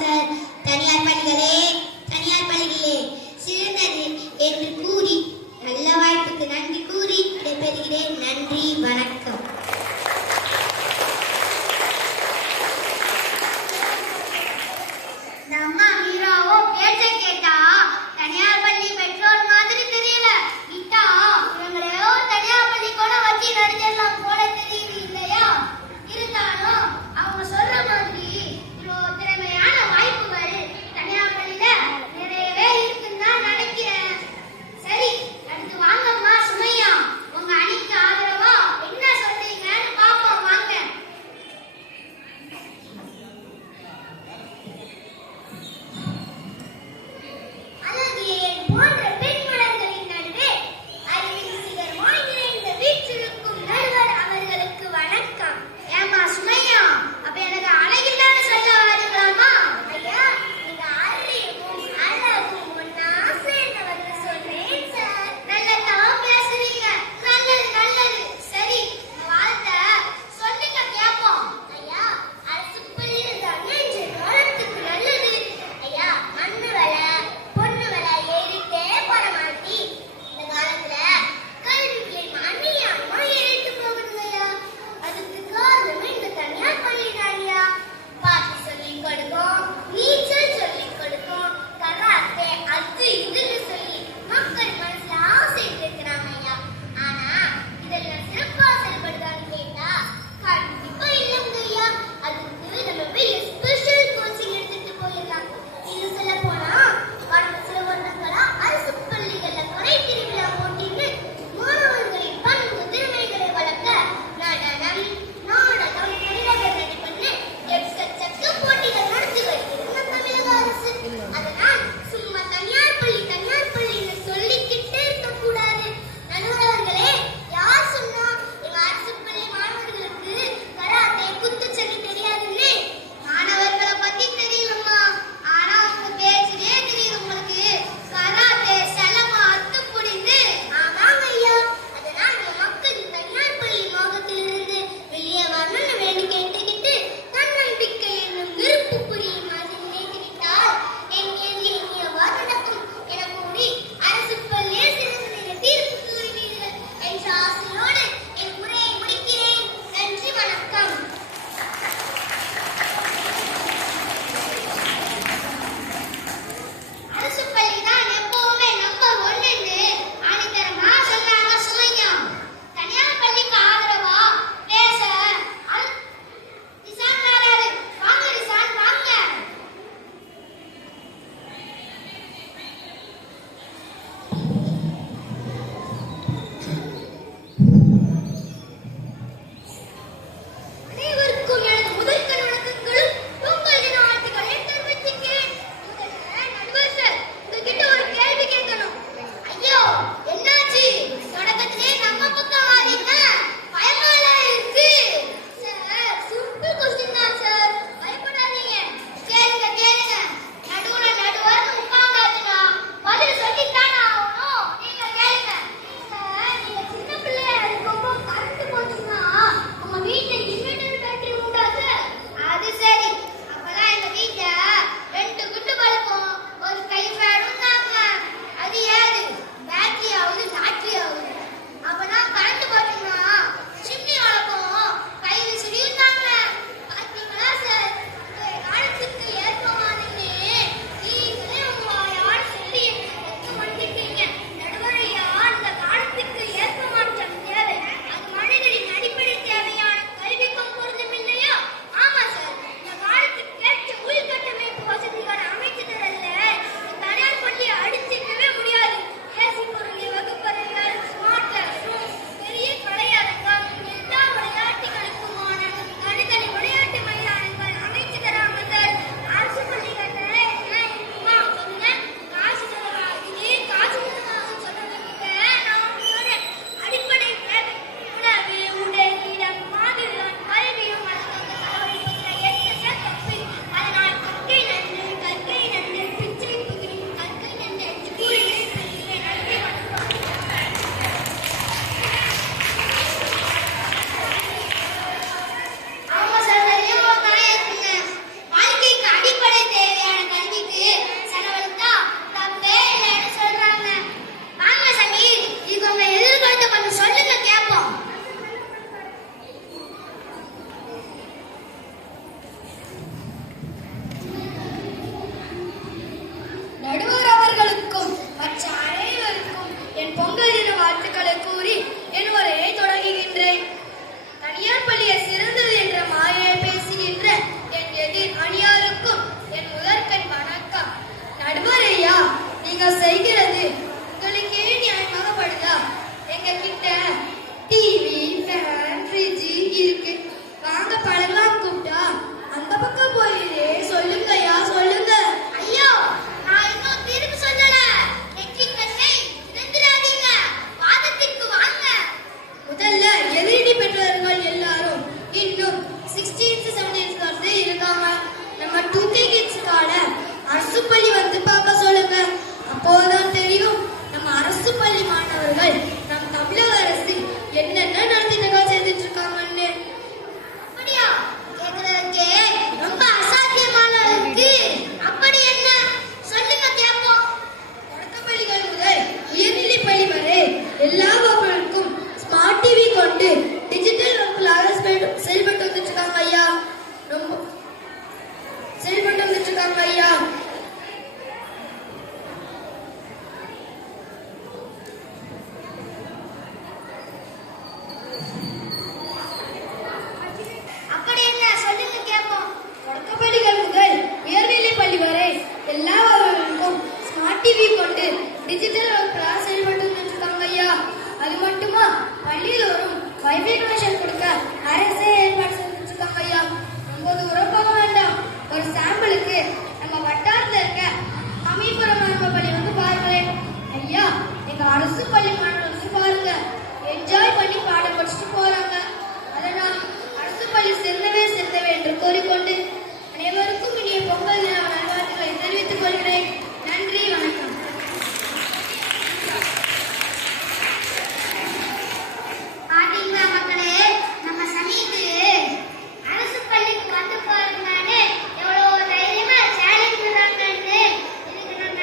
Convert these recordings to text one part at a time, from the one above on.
Sir. தனியார் பள்ளிகளே சிறந்தது என்று கூறி நல்ல வாய்ப்புக்கு நன்றி கூறி விடைபெறுகிறேன். நன்றி, வணக்கம். நம்ம மீராவோ பேச்ச கேட்டா தனியார் பள்ளி பெற்றோர் மாதிரி தெரியல. விட்டா இவங்களையோ தனியார் பள்ளி கூட வச்சு நடிச்சிடலாம் போல தெரியுது இல்லையா? இருந்தாலும் அவங்க சொல்ற மாதிரி இவ்வளோ திறமையான வாய்ப்புகளை அப்போதுதான் தெரியும் நம்ம அரசு பள்ளி மாணவர்கள் நம் தமிழக அரசு என்னென்ன நலத்திட்டங்கள் செய்துட்டு இருக்காங்கன்னு. அப்படியா? கேக்குறதுக்கே ரொம்ப அசாத்தியமான இருக்கு. அப்படி என்ன சொல்லுங்க கேட்போம். தொடக்கப்பள்ளிகள் முதல் உயர்நிலை பள்ளி வரை எல்லா வகுப்புகளுக்கும் ஸ்மார்ட் டிவி கொண்டு டிஜிட்டல் வகுப்புகளாக செயல்பட்டு வந்துட்டு இருக்காங்க ஐயா. ரொம்ப செயல்பட்டு வந்துட்டு இருக்காங்க ஐயா. அப்படி என்ன சொல்லுங்க கேட்போம். தொடக்கப்பள்ளிகள் முதல் உயர்நிலை பள்ளி வரை எல்லா வகுப்புகளுக்கும் ஸ்மார்ட் டிவி கொண்டு டிஜிட்டல் வகுப்புகளாக செயல்பட்டு வந்துட்டு இருக்காங்க ஐயா. அது மட்டுமா, பள்ளியிலோரும் வைஃபை கனெக்ஷன் கொடுக்க அரசே ஏற்பாடு செஞ்சுட்டு இருக்காங்க ஐயா. ரொம்ப தூரம் போக வேண்டாம். ஒரு சாம்பிளுக்கு நம்ம வட்டாரத்துல இருக்க சமீபுரம் ஆரம்ப பள்ளி வந்து பாருங்களேன் ஐயா. எங்க அரசு பள்ளி மாணவர்கள் வந்து பாருங்க, என்ஜாய் பண்ணி பாடம் படிச்சுட்டு போறாங்க. அதனால் அரசு பள்ளி செல்லவே என்று கூறிக்கொண்டு அனைவருக்கும் இனிய பொங்கல் தின நல்வாழ்த்துக்களை தெரிவித்துக் கொள்கிறேன். நன்றி, வணக்கம். பாத்தீங்களா மக்களே, நம்ம சமீது அரசு பள்ளிக்கு வந்து பாருங்கன்னு எவ்வளவு தைரியமா சேலஞ்ச் பண்றாங்கன்னு. இதுக்கு நம்ம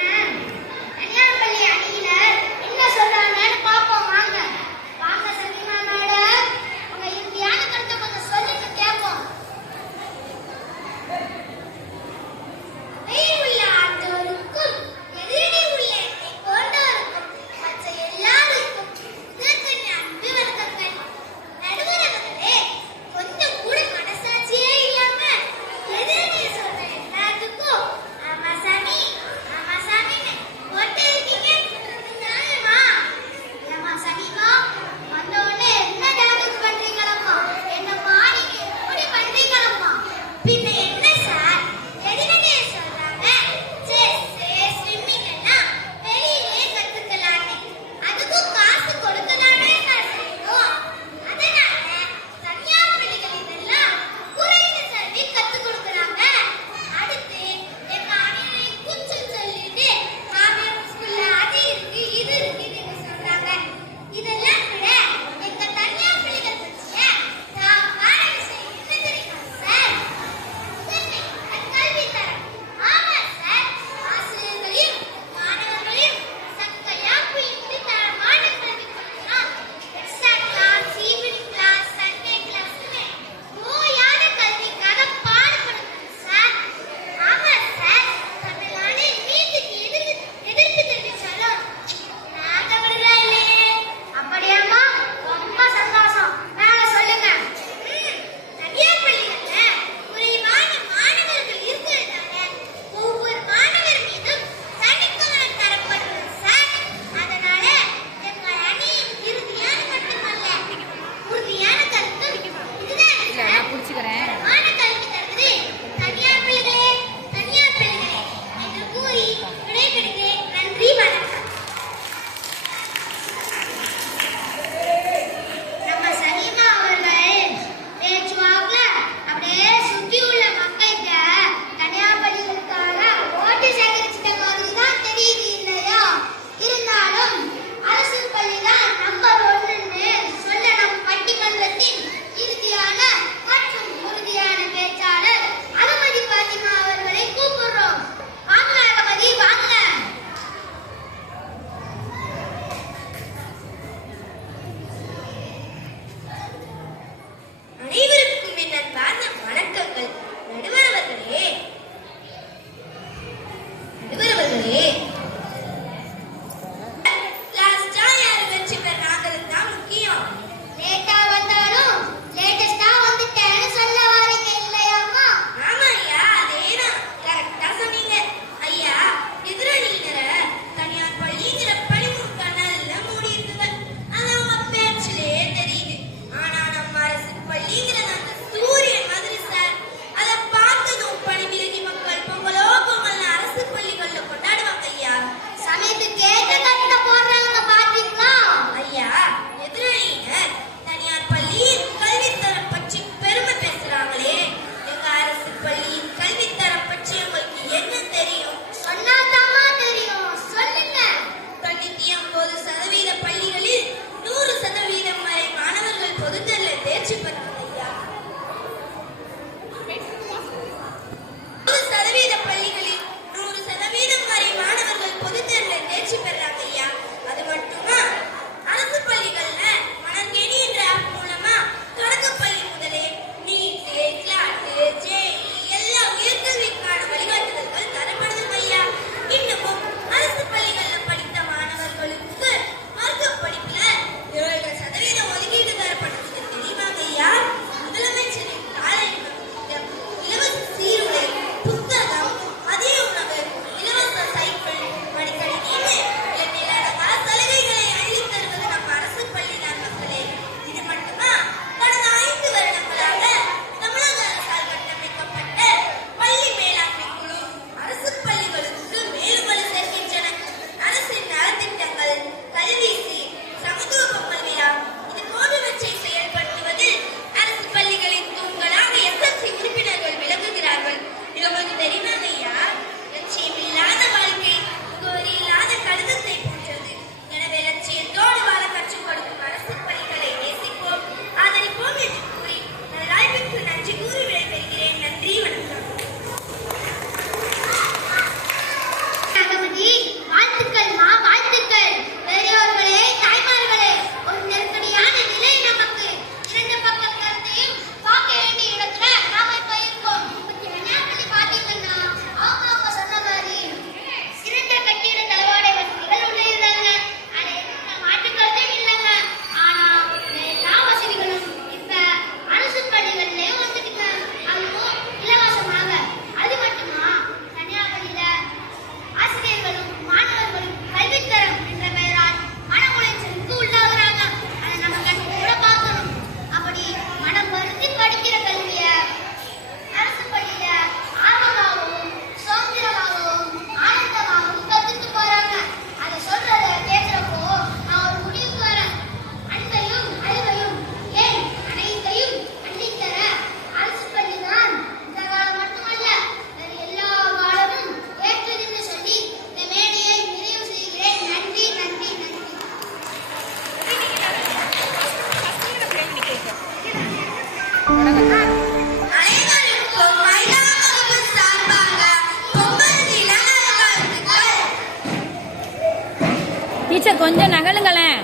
டீச்சர் கொஞ்சம் நகலுங்களேன்.